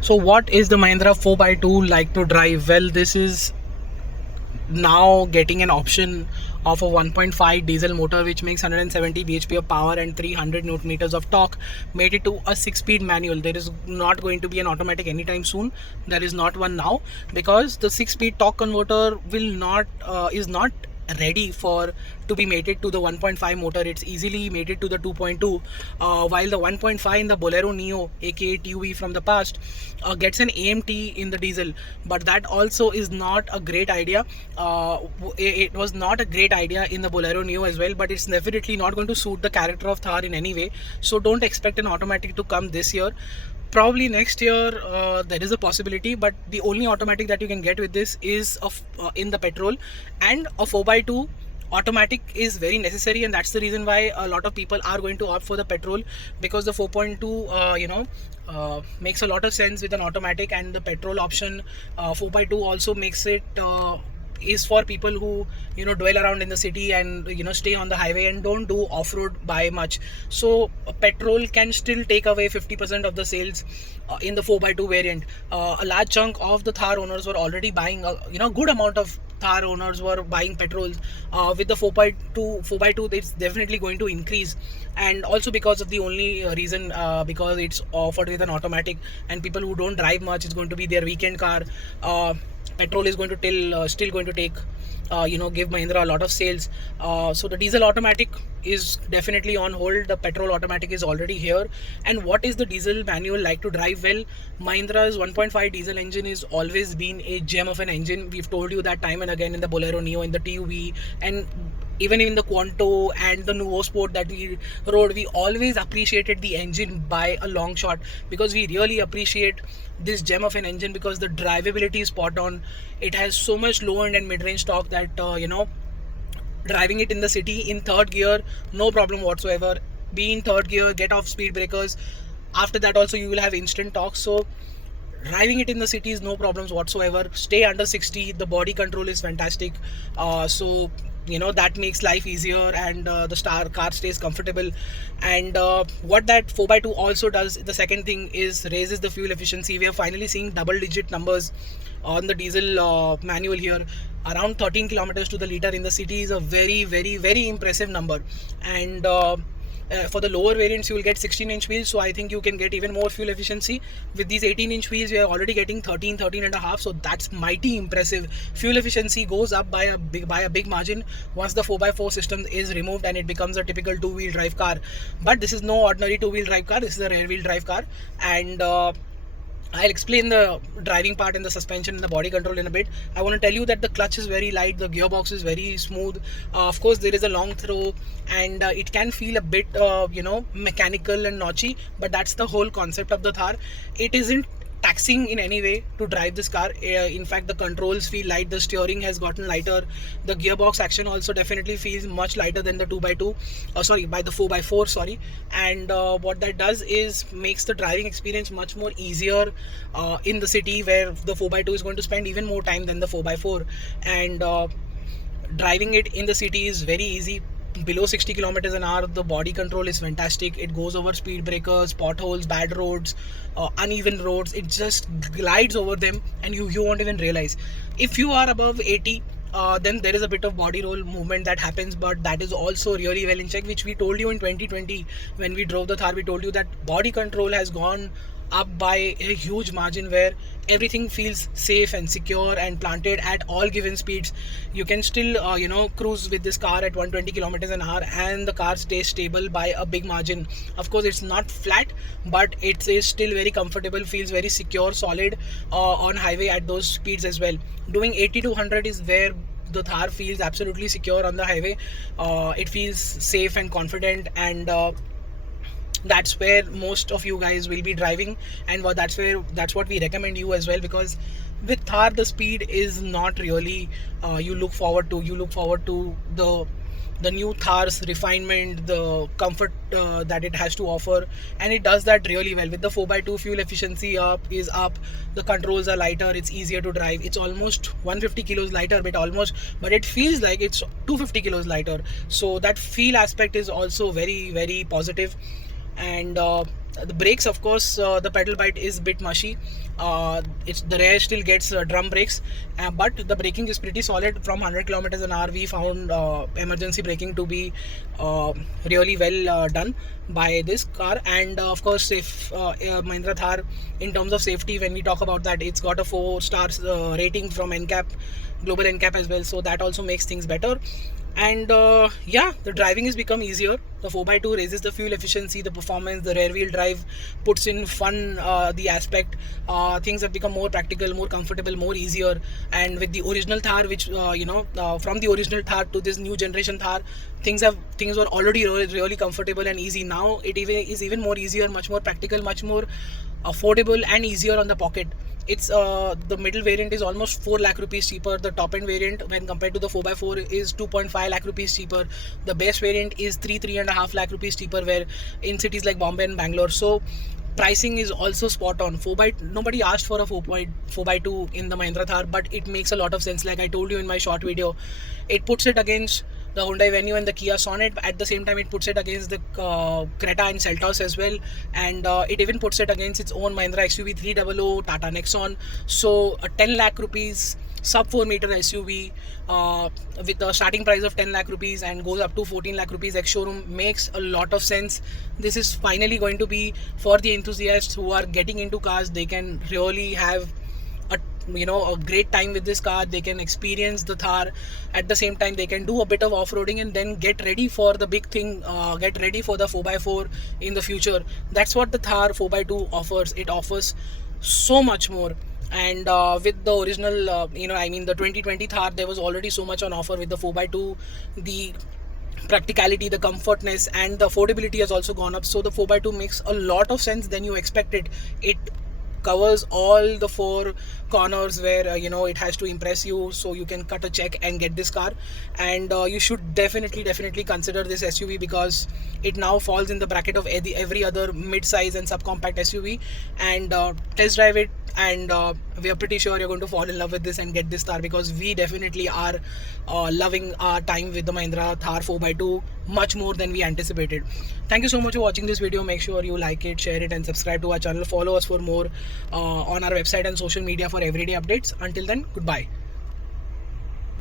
So what is the Mahindra 4x2 like to drive? Well, this is now getting an option of a 1.5 diesel motor which makes 170 bhp of power and 300 newton meters of torque, made it to a 6-speed manual. There is not going to be an automatic anytime soon. There is not one now, because the 6-speed torque converter will not is not ready for to be mated to the 1.5 motor. It's easily mated to the 2.2, while the 1.5 in the Bolero Neo, aka TUV from the past, gets an AMT in the diesel. But that also is not a great idea. It was not a great idea in the Bolero Neo as well, but it's definitely not going to suit the character of Thar in any way. So don't expect an automatic to come this year. Probably next year there is a possibility, but the only automatic that you can get with this is in the petrol, and a 4x2 automatic is very necessary, and that's the reason why a lot of people are going to opt for the petrol, because the 4.2 makes a lot of sense with an automatic, and the petrol option 4x2 also makes it is for people who dwell around in the city and stay on the highway and don't do off-road by much. So petrol can still take away 50% of the sales in the 4x2 variant. A large chunk of the Thar owners were already buying good amount of Thar owners were buying petrols. With the 4x2 it's definitely going to increase, and also because of the only reason because it's offered with an automatic, and people who don't drive much, it's going to be their weekend car. Petrol is going to still going to take give Mahindra a lot of sales. So the diesel automatic is definitely on hold. The petrol automatic is already here. And what is the diesel manual like to drive? Well, Mahindra's 1.5 diesel engine is always been a gem of an engine. We've told you that time and again in the Bolero Neo, in the TUV, and even in the Quanto and the Nuvo Sport that we rode, we always appreciated the engine by a long shot, because we really appreciate this gem of an engine because the drivability is spot on. It has so much low end and mid-range torque that driving it in the city in third gear, no problem whatsoever. Be in third gear, get off speed breakers. After that also you will have instant torque. So driving it in the city is no problems whatsoever. Stay under 60. The body control is fantastic. So that makes life easier, and the car stays comfortable. And what that 4x2 also does, the second thing, is raises the fuel efficiency. We are finally seeing double digit numbers on the diesel manual here. Around 13 kilometers to the liter in the city is a very, very, very impressive number. And for the lower variants you will get 16-inch wheels, so I think you can get even more fuel efficiency. With these 18-inch wheels we are already getting 13 and a half, so that's mighty impressive. Fuel efficiency goes up by a big margin once the 4x4 system is removed and it becomes a typical two-wheel drive car. But this is no ordinary two-wheel drive car, this is a rear-wheel drive car. And I'll explain the driving part and the suspension and the body control in a bit. I want to tell you that the clutch is very light, the gearbox is very smooth. Of course, there is a long throw, and it can feel a bit, mechanical and notchy, but that's the whole concept of the Thar. It isn't taxing in any way to drive this car. In fact, the controls feel light, the steering has gotten lighter, the gearbox action also definitely feels much lighter than the 2x2, by the 4x4, sorry. And what that does is makes the driving experience much more easier in the city, where the 4x2 is going to spend even more time than the 4x4. And driving it in the city is very easy. Below 60 kilometers an hour, the body control is fantastic. It goes over speed breakers, potholes, bad roads, uneven roads. It just glides over them, and you won't even realize. If you are above 80, then there is a bit of body roll movement that happens, but that is also really well in check, which we told you in 2020 when we drove the Thar. We told you that body control has gone up by a huge margin, where everything feels safe and secure and planted at all given speeds. You can still cruise with this car at 120 kilometers an hour, and the car stays stable by a big margin. Of course, it's not flat, but it is still very comfortable, feels very secure, solid on highway at those speeds as well. Doing 80 to 100 is where the Thar feels absolutely secure on the highway. It feels safe and confident, and that's where most of you guys will be driving, and that's what we recommend you as well, because with Thar the speed is not really you look forward to the new Thar's refinement, the comfort that it has to offer, and it does that really well. With the 4x2, fuel efficiency is up, the controls are lighter, it's easier to drive. It's almost 150 kilos lighter, but it feels like it's 250 kilos lighter. So that feel aspect is also very, very positive. And The brakes, of course, the pedal bite is a bit mushy. It's the rear still gets drum brakes, but the braking is pretty solid. From 100 kilometers an hour, we found emergency braking to be really well done by this car. And of course, if Mahindra Thar, in terms of safety, when we talk about that, it's got a 4 stars rating from NCAP, global NCAP as well. So that also makes things better. And yeah, the driving has become easier. The 4x2 raises the fuel efficiency, the performance. The rear wheel drive puts in fun, the aspect. Things have become more practical, more comfortable, more easier. And with the original Thar, which from the original Thar to this new generation Thar, things were already really comfortable and easy. Now it is even more easier, much more practical, much more affordable and easier on the pocket. It's the middle variant is almost 4 lakh rupees cheaper. The top end variant, when compared to the 4x4, is 2.5 lakh rupees cheaper. The base variant is 3.5 lakh rupees cheaper, where in cities like Bombay and Bangalore. So pricing is also spot on. Nobody asked for a 4x2 in the Mahindra Thar, but it makes a lot of sense. Like I told you in my short video, it puts it against the Hyundai Venue and the Kia Sonet. At the same time, it puts it against the Creta and Seltos as well, and it even puts it against its own Mahindra XUV 300, Tata Nexon. So a 10 lakh rupees sub 4 meter SUV with a starting price of 10 lakh rupees and goes up to 14 lakh rupees ex showroom makes a lot of sense. This is finally going to be for the enthusiasts who are getting into cars. They can really have a great time with this car. They can experience the Thar. At the same time, they can do a bit of off-roading and then get ready for the big thing, get ready for the 4x4 in the future. That's what the Thar 4x2 offers. It offers so much more. And with the original the 2020 Thar, there was already so much on offer. With the 4x2, the practicality, the comfortness and the affordability has also gone up. So the 4x2 makes a lot of sense than you expected. It covers all the 4 corners where it has to impress you, so you can cut a check and get this car. And you should definitely consider this SUV, because it now falls in the bracket of every other mid-size and subcompact SUV. And test drive it, and we are pretty sure you're going to fall in love with this and get this Thar, because we definitely are loving our time with the Mahindra Thar 4x2 much more than we anticipated. Thank you so much for watching this video. Make sure you like it, share it and subscribe to our channel. Follow us for more on our website and social media for everyday updates. Until then, goodbye.